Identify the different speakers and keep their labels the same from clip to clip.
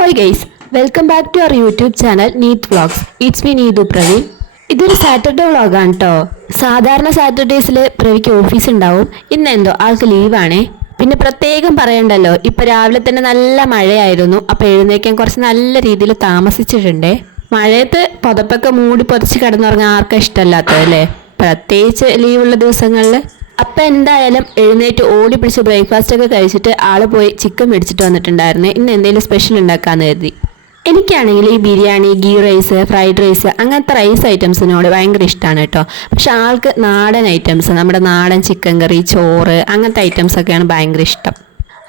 Speaker 1: Hi guys welcome back to our YouTube channel Neeth vlogs it's me Neethu Praveen ഇതൊരു Saturday വ്ളോഗാണ് കേട്ടോ സാധാരണ സാറ്റർഡേസിൽ പ്രവിക്ക് office ഉണ്ടാവും ഇന്ന് എന്തോ ആൾക്ക് ലീവാണേ പിന്നെ പ്രത്യേകം പറയണ്ടല്ലോ ഇപ്പം രാവിലെ തന്നെ നല്ല മഴയായിരുന്നു. അപ്പോൾ എഴുന്നേക്കാൻ കുറച്ച് നല്ല രീതിയിൽ താമസിച്ചിട്ടുണ്ടേ. മഴയത്ത് പുതപ്പൊക്കെ മൂടി പൊതച്ച് കിടന്നുറങ്ങാൻ ആർക്കും ഇഷ്ടമല്ലാത്തതല്ലേ പ്രത്യേകിച്ച് ലീവുള്ള ദിവസങ്ങളിൽ അപ്പൊ എന്തായാലും എഴുന്നേറ്റ് ഓടി പിടിച്ച് ബ്രേക്ക്ഫാസ്റ്റ് ഒക്കെ കഴിച്ചിട്ട് ആൾ പോയി ചിക്കൻ മേടിച്ചിട്ട് വന്നിട്ടുണ്ടായിരുന്നു. ഇന്ന് എന്തെങ്കിലും സ്പെഷ്യൽ ഉണ്ടാക്കാന്ന് കരുതി. എനിക്കാണെങ്കിൽ ഈ biryani ghee rice fried rice അങ്ങനത്തെ റൈസ് ഐറ്റംസിനോട് ഭയങ്കര ഇഷ്ടമാണ് കേട്ടോ പക്ഷെ ആൾക്ക് നാടൻ ഐറ്റംസ് നമ്മുടെ നാടൻ ചിക്കൻ കറി ചോറ് അങ്ങനത്തെ ഐറ്റംസ് ഒക്കെയാണ് ഭയങ്കര ഇഷ്ടം.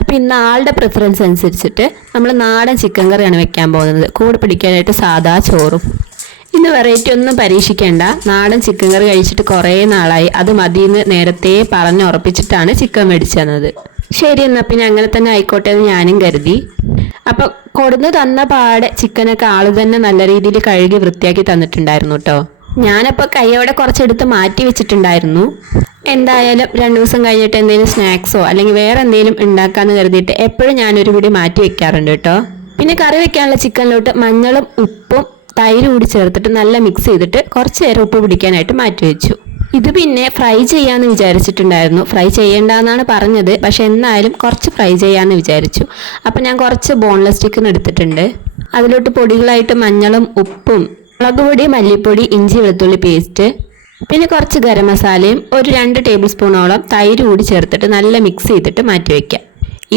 Speaker 1: അപ്പോൾ ഇന്ന് ആളുടെ പ്രിഫറൻസ് അനുസരിച്ചിട്ട് നമ്മൾ നാടൻ ചിക്കൻ കറിയാണ് വെക്കാൻ പോകുന്നത്. കൂടെ പിടിക്കാനായിട്ട് സാദാ ചോറും. ഇന്ന് വെറൈറ്റി ഒന്നും പരീക്ഷിക്കേണ്ട. നാടൻ ചിക്കൻ കറി കഴിച്ചിട്ട് കുറേ നാളായി. അത് മതിയെന്ന് നേരത്തെ പറഞ്ഞ് ഉറപ്പിച്ചിട്ടാണ് ചിക്കൻ മേടിച്ചത് ശരി എന്നാ പിന്നെ അങ്ങനെ തന്നെ ആയിക്കോട്ടെ എന്ന് ഞാനും കരുതി. അപ്പൊ കൊടുന്നു തന്ന പാടെ ചിക്കനൊക്കെ ആൾ തന്നെ നല്ല രീതിയിൽ കഴുകി വൃത്തിയാക്കി തന്നിട്ടുണ്ടായിരുന്നു കേട്ടോ ഞാനപ്പോൾ കൈയോടെ കുറച്ചെടുത്ത് മാറ്റി വെച്ചിട്ടുണ്ടായിരുന്നു. എന്തായാലും രണ്ടു ദിവസം കഴിഞ്ഞിട്ട് എന്തെങ്കിലും സ്നാക്സോ അല്ലെങ്കിൽ വേറെ എന്തെങ്കിലും ഉണ്ടാക്കാന്ന് കരുതിയിട്ട് എപ്പോഴും ഞാനൊരു പിടി മാറ്റി വെക്കാറുണ്ട് കേട്ടോ പിന്നെ കറി വെക്കാനുള്ള ചിക്കനിലോട്ട് മഞ്ഞളും ഉപ്പും തൈര് കൂടി ചേർത്തിട്ട് നല്ല മിക്സ് ചെയ്തിട്ട് കുറച്ച് നേരം ഉപ്പ് പിടിക്കാനായിട്ട് മാറ്റി വെച്ചു. ഇത് പിന്നെ ഫ്രൈ ചെയ്യാമെന്ന് വിചാരിച്ചിട്ടുണ്ടായിരുന്നു. ഫ്രൈ ചെയ്യേണ്ടെന്നാണ് പറഞ്ഞത്. പക്ഷെ എന്നാലും കുറച്ച് ഫ്രൈ ചെയ്യാമെന്ന് വിചാരിച്ചു. അപ്പം ഞാൻ കുറച്ച് ബോൺലെസ് ചിക്കൻ എടുത്തിട്ടുണ്ട്. അതിലോട്ട് പൊടികളായിട്ട് മഞ്ഞളും ഉപ്പും മുളക് പൊടി മല്ലിപ്പൊടി ഇഞ്ചി വെളുത്തുള്ളി പേസ്റ്റ് പിന്നെ കുറച്ച് ഗരം മസാലയും ഒരു രണ്ട് ടേബിൾ സ്പൂണോളം തൈര് കൂടി ചേർത്തിട്ട് നല്ല മിക്സ് ചെയ്തിട്ട് മാറ്റി വയ്ക്കാം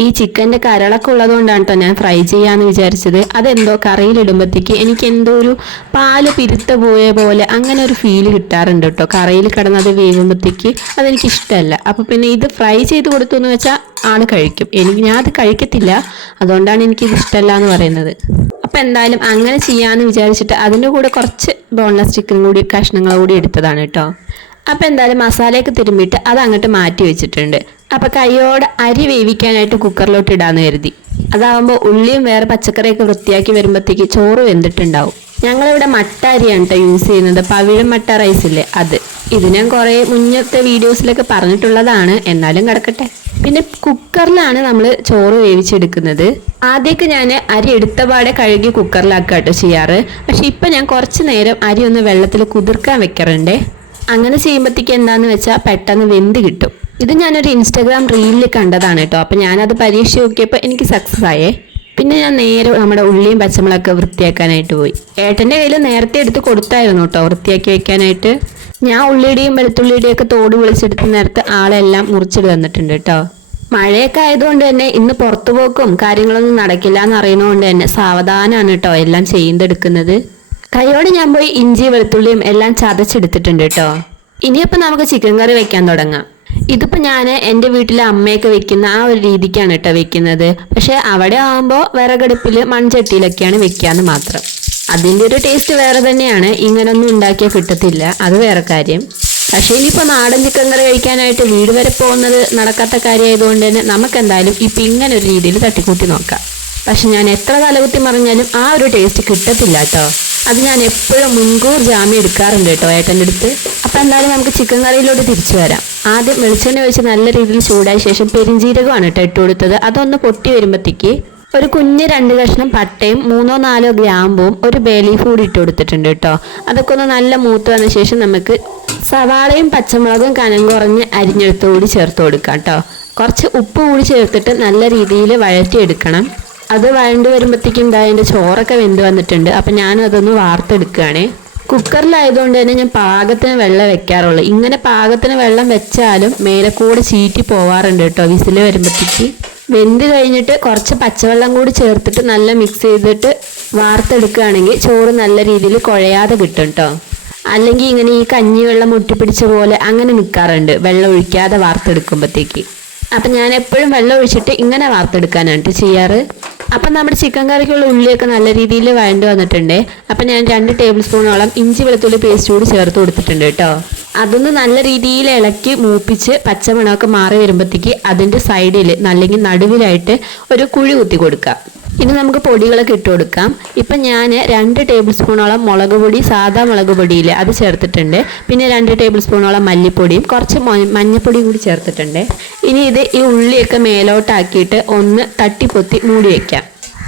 Speaker 1: ഈ ചിക്കന്റെ കരളൊക്കെ ഉള്ളതുകൊണ്ടാണ് കേട്ടോ ഞാൻ ഫ്രൈ ചെയ്യാന്ന് വിചാരിച്ചത്. അതെന്തോ കറിയിലിടുമ്പോഴത്തേക്ക് എനിക്ക് എന്തോ ഒരു പാൽ പിരുത്ത പോയ പോലെ അങ്ങനെ ഒരു ഫീൽ കിട്ടാറുണ്ട് കേട്ടോ കറിയിൽ കിടന്ന് അത് വേകുമ്പോഴത്തേക്ക് അതെനിക്ക് ഇഷ്ടമല്ല അപ്പോൾ പിന്നെ ഇത് ഫ്രൈ ചെയ്ത് കൊടുത്തു എന്ന് വെച്ചാൽ ആൾ കഴിക്കും. എനിക്ക് ഞാൻ അത് കഴിക്കത്തില്ല. അതുകൊണ്ടാണ് എനിക്കിത് ഇഷ്ടമല്ല എന്ന് പറയുന്നത്. അപ്പം എന്തായാലും അങ്ങനെ ചെയ്യാമെന്ന് വിചാരിച്ചിട്ട് അതിന്റെ കൂടെ കുറച്ച് ബോൺലെസ് ചിക്കൻ കൂടി കഷ്ണങ്ങൾ കൂടി എടുത്തതാണ് കേട്ടോ അപ്പോൾ എന്തായാലും മസാലയൊക്കെ തിരുമ്പിയിട്ട് അത് അങ്ങോട്ട് മാറ്റി വെച്ചിട്ടുണ്ട്. അപ്പം കൈയോടെ അരി വേവിക്കാനായിട്ട് കുക്കറിലോട്ട് ഇടാന്ന് കരുതി. അതാവുമ്പോൾ ഉള്ളിയും വേറെ പച്ചക്കറിയൊക്കെ വൃത്തിയാക്കി വരുമ്പോഴത്തേക്ക് ചോറ് വെന്തിട്ടുണ്ടാവും. ഞങ്ങളിവിടെ മട്ട അരിയാണ് കേട്ടോ യൂസ് ചെയ്യുന്നത്. പവിഴം മട്ട റൈസ് ഇല്ലേ? അത്. ഇത് ഞാൻ കുറേ മുന്നത്തെ വീഡിയോസിലൊക്കെ പറഞ്ഞിട്ടുള്ളതാണ്. എന്നാലും കിടക്കട്ടെ. പിന്നെ കുക്കറിലാണ് നമ്മൾ ചോറ് വേവിച്ചെടുക്കുന്നത്. ആദ്യമൊക്കെ ഞാൻ അരി എടുത്ത പാടെ കഴുകി കുക്കറിലാക്കുക കേട്ടോ ചെയ്യാറ്. പക്ഷെ ഇപ്പം ഞാൻ കുറച്ച് നേരം അരി ഒന്ന് വെള്ളത്തിൽ കുതിർക്കാൻ വെക്കാറുണ്ടേ. അങ്ങനെ ചെയ്യുമ്പോഴത്തേക്ക് എന്താണെന്ന് വെച്ചാൽ പെട്ടെന്ന് വെന്ത് കിട്ടും. ഇത് ഞാനൊരു ഇൻസ്റ്റാഗ്രാം റീലിൽ കണ്ടതാണ് കേട്ടോ അപ്പം ഞാനത് പരീക്ഷ നോക്കിയപ്പോൾ എനിക്ക് സക്സസ് ആയേ. പിന്നെ ഞാൻ നേരെ നമ്മുടെ ഉള്ളിയും പച്ചമുളകൊക്കെ വൃത്തിയാക്കാനായിട്ട് പോയി. ഏട്ടന്റെ കയ്യിൽ നേരത്തെ എടുത്ത് കൊടുത്തായിരുന്നു കേട്ടോ വൃത്തിയാക്കി വെക്കാനായിട്ട്. ഞാൻ ഉള്ളിയുടെയും വെളുത്തുള്ളിയുടെയും ഒക്കെ തോട് വിളിച്ചെടുത്ത് നേരത്തെ ആളെല്ലാം മുറിച്ചിട്ട് തന്നിട്ടുണ്ട് കേട്ടോ മഴയൊക്കെ ആയതുകൊണ്ട് തന്നെ ഇന്ന് പുറത്തു പോക്കും കാര്യങ്ങളൊന്നും നടക്കില്ല എന്ന് അറിയുന്നതുകൊണ്ട് തന്നെ സാവധാനമാണ് കേട്ടോ എല്ലാം ചെയ്തെടുക്കുന്നത്. കൈയോടെ ഞാൻ പോയി ഇഞ്ചി വെളുത്തുള്ളിയും എല്ലാം ചതച്ചെടുത്തിട്ടുണ്ട് കേട്ടോ ഇനിയിപ്പോൾ നമുക്ക് ചിക്കൻ കറി വെക്കാൻ തുടങ്ങാം. ഇതിപ്പോൾ ഞാൻ എന്റെ വീട്ടിലെ അമ്മയൊക്കെ വെക്കുന്ന ആ ഒരു രീതിക്കാണ് കേട്ടോ വെക്കുന്നത്. പക്ഷേ അവിടെ ആകുമ്പോൾ വിറകടുപ്പിൽ മൺചട്ടിയിലൊക്കെയാണ് വെക്കാന്ന് മാത്രം. അതിന്റെ ഒരു ടേസ്റ്റ് വേറെ തന്നെയാണ്. ഇങ്ങനൊന്നും ഉണ്ടാക്കിയാൽ കിട്ടത്തില്ല. അത് വേറെ കാര്യം. പക്ഷേ ഇനിയിപ്പോൾ നാടൻ ചിക്കൻ കറി കഴിക്കാനായിട്ട് വീട് വരെ പോകുന്നത് നടക്കാത്ത കാര്യമായതുകൊണ്ട് തന്നെ നമുക്ക് എന്തായാലും ഇപ്പം ഇങ്ങനെ ഒരു രീതിയിൽ തട്ടിക്കൂട്ടി നോക്കാം. പക്ഷെ ഞാൻ എത്ര തലകുത്തി മറിഞ്ഞാലും ആ ഒരു ടേസ്റ്റ് കിട്ടത്തില്ല കേട്ടോ. അത് ഞാൻ എപ്പോഴും മുൻകൂർ ജാമ്യം എടുക്കാറുണ്ട് കേട്ടോ ഏട്ടന്റെ അടുത്ത്. അപ്പം എന്തായാലും നമുക്ക് ചിക്കൻ കറിയിലോട്ട് തിരിച്ചു വരാം. ആദ്യം വെളിച്ചെണ്ണ ഒഴിച്ച് നല്ല രീതിയിൽ ചൂടായ ശേഷം പെരിഞ്ജീരകമാണ് കേട്ടോ ഇട്ട് കൊടുത്തത്. അതൊന്ന് പൊട്ടി വരുമ്പോഴത്തേക്ക് ഒരു കുഞ്ഞ് രണ്ട് കഷ്ണം പട്ടയും മൂന്നോ നാലോ ഗ്രാമ്പും ഒരു ബേലീഫ് കൂടി ഇട്ട് കൊടുത്തിട്ടുണ്ട് കേട്ടോ. അതൊക്കെ ഒന്ന് നല്ല മൂത്ത് വന്ന ശേഷം നമുക്ക് സവാളയും പച്ചമുളകും കനം കുറഞ്ഞ് അരിഞ്ഞെടുത്ത് കൂടി ചേർത്ത് കൊടുക്കാം കേട്ടോ. കുറച്ച് ഉപ്പ് കൂടി ചേർത്തിട്ട് നല്ല രീതിയിൽ വഴറ്റിയെടുക്കണം. അത് വഴണ്ട് വരുമ്പോഴത്തേക്കും ഇതാ ചോറൊക്കെ വെന്ത് വന്നിട്ടുണ്ട്. അപ്പം ഞാനതൊന്ന് വാർത്തെടുക്കുകയാണ്. കുക്കറിലായതുകൊണ്ട് തന്നെ ഞാൻ പാകത്തിന് വെള്ളം വെക്കാറുള്ളൂ. ഇങ്ങനെ പാകത്തിന് വെള്ളം വെച്ചാലും മേലെ കൂടെ ചീറ്റി പോവാറുണ്ട് കേട്ടോ വിസിൽ വരുമ്പോഴത്തേക്ക് വെന്ത് കഴിഞ്ഞിട്ട് കുറച്ച് പച്ചവെള്ളം കൂടി ചേർത്തിട്ട് നല്ല മിക്സ് ചെയ്തിട്ട് വാർത്തെടുക്കുകയാണെങ്കിൽ ചോറ് നല്ല രീതിയിൽ കുഴയാതെ കിട്ടും കേട്ടോ. അല്ലെങ്കിൽ ഇങ്ങനെ ഈ കഞ്ഞി കഞ്ഞിവെള്ളം മുട്ടിപ്പിടിച്ച പോലെ അങ്ങനെ നിൽക്കാറുണ്ട് വെള്ളം ഒഴിക്കാതെ വാർത്തെടുക്കുമ്പോഴത്തേക്ക് അപ്പം ഞാൻ എപ്പോഴും വെള്ളം ഒഴിച്ചിട്ട് ഇങ്ങനെ വാർത്തെടുക്കാനാണ് ചെയ്യാറ്. അപ്പം നമ്മുടെ ചിക്കൻ കറിക്കുള്ള ഉള്ളിയൊക്കെ നല്ല രീതിയിൽ വഴണ്ട് വന്നിട്ടുണ്ട്. അപ്പം ഞാൻ രണ്ട് ടേബിൾ സ്പൂണോളം ഇഞ്ചി വെളുത്തുള്ളി പേസ്റ്റ് കൂടി ചേർത്ത് കൊടുത്തിട്ടുണ്ട് കേട്ടോ. അതൊന്ന് നല്ല രീതിയിൽ ഇളക്കി മൂപ്പിച്ച് പച്ചമണമൊക്കെ മാറി വരുമ്പോഴത്തേക്ക് അതിന്റെ സൈഡിൽ അല്ലെങ്കിൽ നടുവിലായിട്ട് ഒരു കുഴി കുത്തി കൊടുക്കാം ഇനി നമുക്ക് പൊടികളൊക്കെ ഇട്ട് കൊടുക്കാം. ഇപ്പം ഞാൻ രണ്ട് ടേബിൾ സ്പൂണോളം മുളക് പൊടി സാധാ മുളക് പൊടിയിൽ അത് ചേർത്തിട്ടുണ്ട്. പിന്നെ രണ്ട് ടേബിൾ സ്പൂണോളം മല്ലിപ്പൊടിയും കുറച്ച് മഞ്ഞപ്പൊടിയും കൂടി ചേർത്തിട്ടുണ്ട്. ഇനി ഇത് ഈ ഉള്ളിയൊക്കെ മേലോട്ടാക്കിയിട്ട് ഒന്ന് തട്ടിപ്പൊത്തി മൂടി വെക്കാം.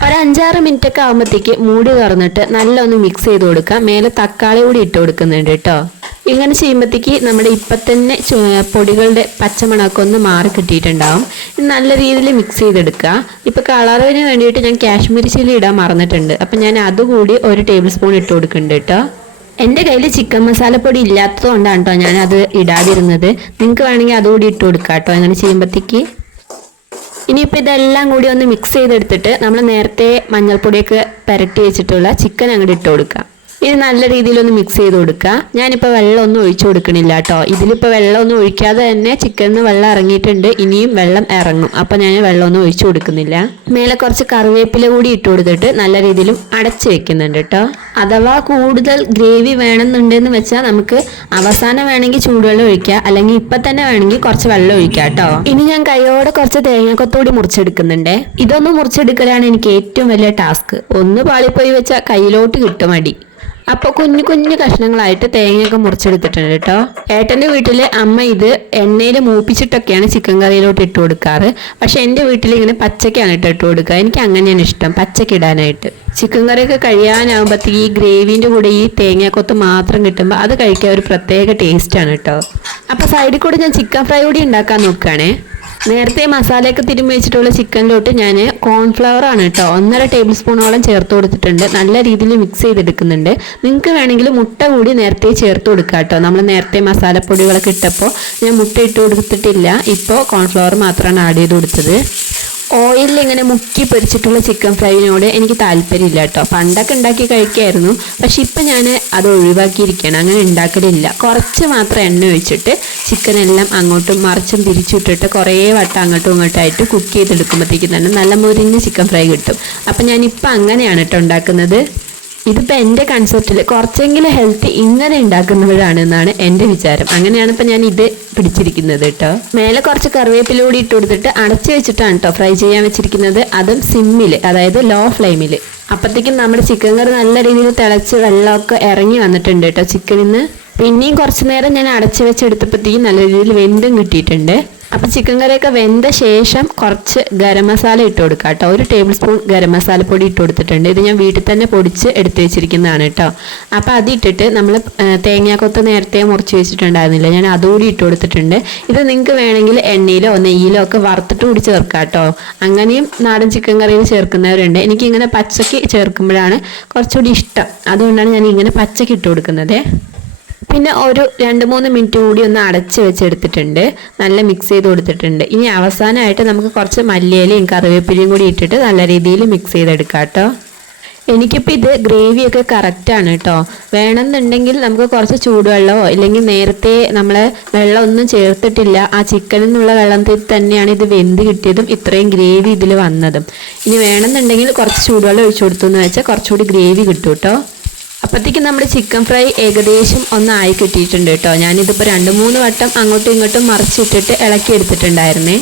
Speaker 1: ഒരു അഞ്ചാറ് മിനിറ്റ് ഒക്കെ ആകുമ്പോഴത്തേക്ക് മൂടി തുറന്നിട്ട് നല്ലൊന്ന് മിക്സ് ചെയ്ത് കൊടുക്കുക മേലെ തക്കാളി കൂടി ഇട്ട് കൊടുക്കുന്നുണ്ട് കേട്ടോ. ഇങ്ങനെ ചെയ്യുമ്പോഴത്തേക്ക് നമ്മുടെ ഇപ്പം തന്നെ പൊടികളുടെ പച്ചമണമൊക്കെ ഒന്ന് മാറി കിട്ടിയിട്ടുണ്ടാവും. നല്ല രീതിയിൽ മിക്സ് ചെയ്തെടുക്കുക. ഇപ്പൊ കളറിന് വേണ്ടിയിട്ട് ഞാൻ കാശ്മീരി ചില്ലി ഇടാൻ മറന്നിട്ടുണ്ട്. അപ്പം ഞാൻ അതുകൂടി ഒരു ടേബിൾ സ്പൂൺ ഇട്ട് കൊടുക്കുന്നുണ്ട് കേട്ടോ. എന്റെ കയ്യിൽ ചിക്കൻ മസാലപ്പൊടി ഇല്ലാത്തത് കൊണ്ടാണ് കേട്ടോ ഞാൻ അത് ഇടാതിരുന്നത്. നിങ്ങൾക്ക് വേണമെങ്കിൽ അതുകൂടി ഇട്ട് കൊടുക്കാം കേട്ടോ. അങ്ങനെ ചെയ്യുമ്പോഴത്തേക്ക് ഇനിയിപ്പോൾ ഇതെല്ലാം കൂടി ഒന്ന് മിക്സ് ചെയ്തെടുത്തിട്ട് നമ്മൾ നേരത്തെ മഞ്ഞൾപ്പൊടിയൊക്കെ പുരട്ടി വെച്ചിട്ടുള്ള ചിക്കൻ അങ്ങോട്ട് ഇട്ട് കൊടുക്കുക ഇത് നല്ല രീതിയിലൊന്ന് മിക്സ് ചെയ്ത് കൊടുക്കുക ഞാനിപ്പോൾ വെള്ളമൊന്നും ഒഴിച്ചു കൊടുക്കണില്ല കേട്ടോ ഇതിലിപ്പോൾ വെള്ളമൊന്നും ഒഴിക്കാതെ തന്നെ ചിക്കനിൽ വെള്ളം ഇറങ്ങിയിട്ടുണ്ട്. ഇനിയും വെള്ളം ഇറങ്ങും. അപ്പോൾ ഞാൻ വെള്ളമൊന്നും ഒഴിച്ചു കൊടുക്കുന്നില്ല. മേലെ കുറച്ച് കറിവേപ്പില കൂടി ഇട്ട് കൊടുത്തിട്ട് നല്ല രീതിയിലും അടച്ച് വെക്കുന്നുണ്ട് കേട്ടോ അഥവാ കൂടുതൽ ഗ്രേവി വേണമെന്നുണ്ടെന്ന് വെച്ചാൽ നമുക്ക് അവസാനം വേണമെങ്കിൽ ചൂടുവെള്ളം ഒഴിക്കുക അല്ലെങ്കിൽ ഇപ്പം തന്നെ വേണമെങ്കിൽ കുറച്ച് വെള്ളം ഒഴിക്കുക കേട്ടോ ഇനി ഞാൻ കൈയോടെ കുറച്ച് തേങ്ങാക്കൊത്തൂടി മുറിച്ചെടുക്കുന്നുണ്ട്. ഇതൊന്ന് മുറിച്ചെടുക്കലാണ് എനിക്ക് ഏറ്റവും വലിയ ടാസ്ക് ഒന്ന് പാളിപ്പോയി വെച്ചാൽ കയ്യിലോട്ട് കിട്ടും അടി അപ്പോൾ കുഞ്ഞു കുഞ്ഞു കഷ്ണങ്ങളായിട്ട് തേങ്ങയൊക്കെ മുറിച്ചെടുത്തിട്ടുണ്ട് കേട്ടോ. ഏട്ടന്റെ വീട്ടിൽ അമ്മ ഇത് എണ്ണയിൽ മൂപ്പിച്ചിട്ടൊക്കെയാണ് ചിക്കൻ കറിയിലോട്ട് ഇട്ട് കൊടുക്കാറ്. പക്ഷെ എന്റെ വീട്ടിൽ ഇങ്ങനെ പച്ചക്കാണ് ഇട്ട് ഇട്ട് കൊടുക്കുക. എനിക്ക് അങ്ങനെയാണ് ഇഷ്ടം പച്ചക്ക് ഇടാനായിട്ട്. ചിക്കൻ കറിയൊക്കെ കഴിയാനാകുമ്പോഴത്തേക്ക് ഈ ഗ്രേവിന്റെ കൂടെ ഈ തേങ്ങാക്കൊത്ത് മാത്രം കിട്ടുമ്പോൾ അത് കഴിക്കാൻ ഒരു പ്രത്യേക ടേസ്റ്റാണ് കേട്ടോ. അപ്പോൾ സൈഡിൽ കൂടെ ഞാൻ ചിക്കൻ ഫ്രൈ കൂടി ഉണ്ടാക്കാൻ നോക്കുകയാണേ. നേരത്തെ മസാലയൊക്കെ തിരുമ്മി വെച്ചിട്ടുള്ള ചിക്കനിലോട്ട് ഞാൻ കോൺഫ്ലവർ ആണ് കേട്ടോ. ഒന്നര ടേബിൾ സ്പൂണോളം ചേർത്ത് കൊടുത്തിട്ടുണ്ട്. നല്ല രീതിയിൽ മിക്സ് ചെയ്തെടുക്കുന്നുണ്ട്. നിങ്ങൾക്ക് വേണമെങ്കിൽ മുട്ട കൂടി നേരത്തെ ചേർത്ത് കൊടുക്കുക കേട്ടോ. നമ്മൾ നേരത്തെ മസാലപ്പൊടികളൊക്കെ ഇട്ടപ്പോൾ ഞാൻ മുട്ട ഇട്ട് കൊടുത്തിട്ടില്ല. ഇപ്പോൾ കോൺഫ്ലവർ മാത്രമാണ് ആഡ് ചെയ്ത് കൊടുത്തത്. ഓയിലിൽ ഇങ്ങനെ മുക്കി പൊരിച്ചിട്ടുള്ള ചിക്കൻ ഫ്രൈവിനോട് എനിക്ക് താല്പര്യമില്ല കേട്ടോ. പണ്ടൊക്കെ ഉണ്ടാക്കി കഴിക്കായിരുന്നു. പക്ഷെ ഇപ്പം ഞാൻ അത് ഒഴിവാക്കിയിരിക്കുകയാണ്. അങ്ങനെ ഉണ്ടാക്കലില്ല. കുറച്ച് മാത്രം എണ്ണ ഒഴിച്ചിട്ട് ചിക്കൻ എല്ലാം അങ്ങോട്ടും മറിച്ചും തിരിച്ചിട്ടിട്ട് കുറേ വട്ടം അങ്ങോട്ടും ഇങ്ങോട്ടായിട്ട് കുക്ക് ചെയ്തെടുക്കുമ്പോഴത്തേക്കും തന്നെ നല്ല മുരിഞ്ഞ ചിക്കൻ ഫ്രൈ കിട്ടും. അപ്പം ഞാനിപ്പോൾ അങ്ങനെയാണ് കേട്ടോ ഉണ്ടാക്കുന്നത്. ഇതിപ്പോൾ എന്റെ കൺസെപ്റ്റിൽ കുറച്ചെങ്കിലും ഹെൽത്ത് ഇങ്ങനെ ഉണ്ടാക്കുന്നവരാണ് എന്നാണ് എന്റെ വിചാരം. അങ്ങനെയാണ് ഇപ്പം ഞാൻ ഇത് പിടിച്ചിരിക്കുന്നത് കേട്ടോ. മേലെ കുറച്ച് കറിവേപ്പില കൂടി ഇട്ട് കൊടുത്തിട്ട് അടച്ചു വെച്ചിട്ടാണ് കേട്ടോ ഫ്രൈ ചെയ്യാൻ വെച്ചിരിക്കുന്നത്. അതും സിമ്മിൽ അതായത് ലോ. ഫ്ലെയിമിൽ അപ്പോഴത്തേക്കും നമ്മുടെ ചിക്കൻ കറി നല്ല രീതിയിൽ തിളച്ച് വെള്ളമൊക്കെ ഇറങ്ങി വന്നിട്ടുണ്ട് കേട്ടോ ചിക്കനിൽ നിന്ന് പിന്നെയും കുറച്ച് നേരം ഞാൻ അടച്ചു വെച്ചെടുത്തപ്പോഴത്തേക്കും നല്ല രീതിയിൽ വെന്തും കിട്ടിയിട്ടുണ്ട്. അപ്പം ചിക്കൻ കറിയൊക്കെ വെന്ത ശേഷം കുറച്ച് ഗരം മസാല ഇട്ട് കൊടുക്കുക കേട്ടോ ഒരു ടേബിൾ സ്പൂൺ ഗരം മസാല പൊടി ഇട്ട് കൊടുത്തിട്ടുണ്ട്. ഇത് ഞാൻ വീട്ടിൽ തന്നെ പൊടിച്ച് എടുത്തു വെച്ചിരിക്കുന്നതാണ് കേട്ടോ അപ്പം അതിട്ടിട്ട് നമ്മൾ തേങ്ങാക്കൊത്ത് നേരത്തെ മുറിച്ച് വെച്ചിട്ടുണ്ടായിരുന്നില്ല. ഞാൻ അതുകൂടി ഇട്ട് കൊടുത്തിട്ടുണ്ട്. ഇത് നിങ്ങൾക്ക് വേണമെങ്കിൽ എണ്ണയിലോ നെയ്യിലോ ഒക്കെ വറുത്തിട്ട് കൂടി ചേർക്കാം കേട്ടോ അങ്ങനെയും നാടൻ ചിക്കൻ കറിയിൽ ചേർക്കുന്നവരുണ്ട്. എനിക്കിങ്ങനെ പച്ചക്ക് ചേർക്കുമ്പോഴാണ് കുറച്ചുകൂടി ഇഷ്ടം. അതുകൊണ്ടാണ് ഞാൻ ഇങ്ങനെ പച്ചക്ക് ഇട്ട് കൊടുക്കുന്നത്. പിന്നെ ഒരു രണ്ട് മൂന്ന് മിനിറ്റ് കൂടി ഒന്ന് അടച്ച് വെച്ചെടുത്തിട്ടുണ്ട്. നല്ല മിക്സ് ചെയ്ത് കൊടുത്തിട്ടുണ്ട്. ഇനി അവസാനമായിട്ട് നമുക്ക് കുറച്ച് മല്ലിയിലയും കറിവേപ്പിലയും കൂടി ഇട്ടിട്ട് നല്ല രീതിയിൽ മിക്സ് ചെയ്തെടുക്കാം കേട്ടോ. എനിക്കിപ്പോൾ ഇത് ഗ്രേവിയൊക്കെ കറക്റ്റാണ് കേട്ടോ. വേണമെന്നുണ്ടെങ്കിൽ നമുക്ക് കുറച്ച് ചൂടുവെള്ളമോ ഇല്ലെങ്കിൽ നേരത്തെ നമ്മൾ വെള്ളമൊന്നും ചേർത്തിട്ടില്ല. ആ ചിക്കനിൽ നിന്നുള്ള വെള്ളത്തിൽ തന്നെയാണ് ഇത് വെന്ത് കിട്ടിയതും ഇത്രയും ഗ്രേവി ഇതിൽ വന്നതും. ഇനി വേണമെന്നുണ്ടെങ്കിൽ കുറച്ച് ചൂടുവെള്ളം ഒഴിച്ചു കൊടുത്തു എന്ന് വെച്ചാൽ കുറച്ചുകൂടി ഗ്രേവി കിട്ടും കേട്ടോ. അപ്പോഴത്തേക്കും നമ്മുടെ ചിക്കൻ ഫ്രൈ ഏകദേശം ഒന്നായി കിട്ടിയിട്ടുണ്ട് കേട്ടോ. ഞാനിതിപ്പോൾ രണ്ട് മൂന്ന് വട്ടം അങ്ങോട്ടും ഇങ്ങോട്ടും മറിച്ചിട്ടിട്ട് ഇളക്കി എടുത്തിട്ടുണ്ടായിരുന്നേ.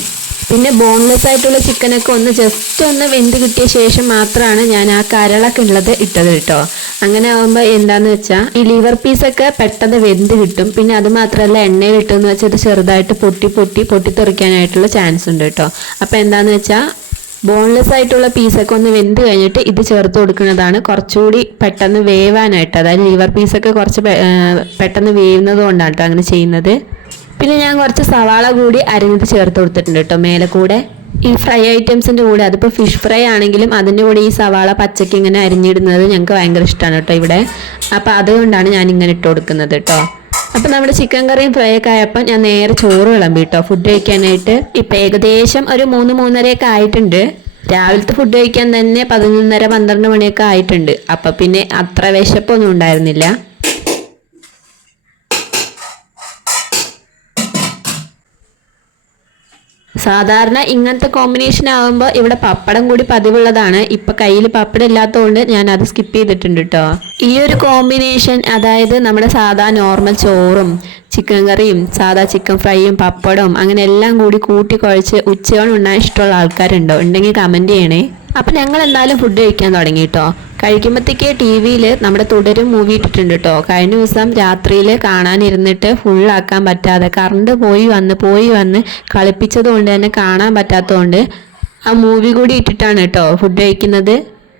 Speaker 1: പിന്നെ ബോൺലെസ് ആയിട്ടുള്ള ചിക്കനൊക്കെ ഒന്ന് ജസ്റ്റ് ഒന്ന് വെന്ത് കിട്ടിയ ശേഷം മാത്രമാണ് ഞാൻ ആ കരളൊക്കെ ഉള്ളത് ഇട്ടത് കേട്ടോ. അങ്ങനെ ആകുമ്പോൾ എന്താന്ന് വെച്ചാൽ ഈ ലിവർ പീസൊക്കെ പെട്ടെന്ന് വെന്ത് കിട്ടും. പിന്നെ അത് മാത്രമല്ല എണ്ണയിൽ ഇട്ടെന്ന് വെച്ചാൽ ചെറുതായിട്ട് പൊട്ടി പൊട്ടി പൊട്ടിത്തെറിക്കാനായിട്ടുള്ള ചാൻസ് ഉണ്ട് കേട്ടോ. അപ്പോൾ എന്താന്ന് വെച്ചാൽ ബോൺലെസ് ആയിട്ടുള്ള പീസൊക്കെ ഒന്ന് വെന്ത് കഴിഞ്ഞിട്ട് ഇത് ചേർത്ത് കൊടുക്കുന്നതാണ്. കുറച്ചുകൂടി പെട്ടെന്ന് വേവാനായിട്ട്. അതായത് ലിവർ പീസൊക്കെ കുറച്ച് പെട്ടെന്ന് വേവുന്നത് കൊണ്ടാണ് കേട്ടോ അങ്ങനെ ചെയ്യുന്നത്. പിന്നെ ഞാൻ കുറച്ച് സവാള കൂടി അരിഞ്ഞത് ചേർത്ത് കൊടുത്തിട്ടുണ്ട് കേട്ടോ മേലെ കൂടെ. ഈ ഫ്രൈ ഐറ്റംസിന്റെ കൂടെ അതിപ്പോൾ ഫിഷ് ഫ്രൈ ആണെങ്കിലും അതിന്റെ കൂടെ ഈ സവാള പച്ചക്ക് ഇങ്ങനെ അരിഞ്ഞിടുന്നത് ഞങ്ങൾക്ക് ഭയങ്കര ഇഷ്ടമാണ് കേട്ടോ ഇവിടെ. അപ്പോൾ അതുകൊണ്ടാണ് ഞാൻ ഇങ്ങനെ ഇട്ട് കൊടുക്കുന്നത് കേട്ടോ അപ്പം നമ്മുടെ ചിക്കൻ കറിയും ഫ്രൈ ഒക്കെ ആയപ്പോൾ ഞാൻ നേരെ ചോറ് വിളമ്പി കേട്ടോ ഫുഡ് കഴിക്കാനായിട്ട് ഇപ്പം ഏകദേശം ഒരു മൂന്ന് മൂന്നരയൊക്കെ ആയിട്ടുണ്ട്. രാവിലത്തെ ഫുഡ് കഴിക്കാൻ തന്നെ പതിനൊന്നര പന്ത്രണ്ട് മണിയൊക്കെ ആയിട്ടുണ്ട്. അപ്പം പിന്നെ അത്ര വിശപ്പൊന്നും ഉണ്ടായിരുന്നില്ല. സാധാരണ ഇങ്ങനത്തെ കോമ്പിനേഷൻ ആകുമ്പോൾ ഇവിടെ പപ്പടം കൂടി പതിവുള്ളതാണ്. ഇപ്പൊ കയ്യിൽ പപ്പടം ഇല്ലാത്തതുകൊണ്ട് ഞാൻ അത് സ്കിപ്പ് ചെയ്തിട്ടുണ്ട് കേട്ടോ ഈ ഒരു കോമ്പിനേഷൻ അതായത് നമ്മുടെ സാധാ നോർമൽ ചോറും ചിക്കൻ കറിയും സാധാ ചിക്കൻ ഫ്രൈയും പപ്പടവും അങ്ങനെ എല്ലാം കൂടി കൂട്ടി കുഴച്ച് ഉച്ചയോളം ഉണ്ണാൻ ഇഷ്ടമുള്ള ആൾക്കാരുണ്ടോ? ഉണ്ടെങ്കിൽ കമന്റ് ചെയ്യണേ. അപ്പം ഞങ്ങൾ എന്തായാലും ഫുഡ് കഴിക്കാൻ തുടങ്ങി കേട്ടോ കഴിക്കുമ്പോഴത്തേക്ക് ടി വിയിൽ നമ്മുടെ തുടരും മൂവി ഇട്ടിട്ടുണ്ട് കേട്ടോ കഴിഞ്ഞ ദിവസം രാത്രിയിൽ കാണാനിരുന്നിട്ട് ഫുള്ളാക്കാൻ പറ്റാതെ കറണ്ട് പോയി വന്ന് പോയി വന്ന് കളിപ്പിച്ചത് കൊണ്ട് തന്നെ കാണാൻ പറ്റാത്തതുകൊണ്ട് ആ മൂവി കൂടി ഇട്ടിട്ടാണ് കേട്ടോ ഫുഡ് കഴിക്കുന്നത്.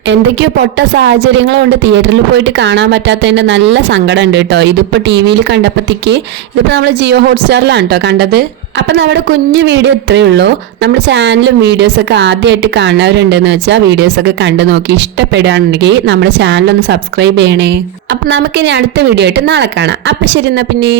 Speaker 1: എന്തൊക്കെയോ പൊട്ട സാഹചര്യങ്ങൾ കൊണ്ട് തിയേറ്ററിൽ പോയിട്ട് കാണാൻ പറ്റാത്തതിന്റെ നല്ല സങ്കടം ഉണ്ട് കേട്ടോ ഇതിപ്പോ ടി വിയിൽ കണ്ടപ്പോഴത്തേക്ക് ഇതിപ്പോ നമ്മൾ ജിയോ ഹോട്ട്സ്റ്റാറിലാണ് കേട്ടോ കണ്ടത്. അപ്പൊ നമ്മുടെ കുഞ്ഞു വീഡിയോ ഇത്രയേ ഉള്ളൂ. നമ്മുടെ ചാനലും വീഡിയോസൊക്കെ ആദ്യമായിട്ട് കാണുന്നവരുണ്ടെന്ന് വെച്ചാൽ വീഡിയോസൊക്കെ കണ്ടു നോക്കി ഇഷ്ടപ്പെടുകയാണെങ്കിൽ നമ്മുടെ ചാനലൊന്ന് സബ്സ്ക്രൈബ് ചെയ്യണേ. അപ്പൊ നമുക്കിനി അടുത്ത വീഡിയോ ആയിട്ട് നാളെ കാണാം. അപ്പൊ ശരി എന്നാ പിന്നെ.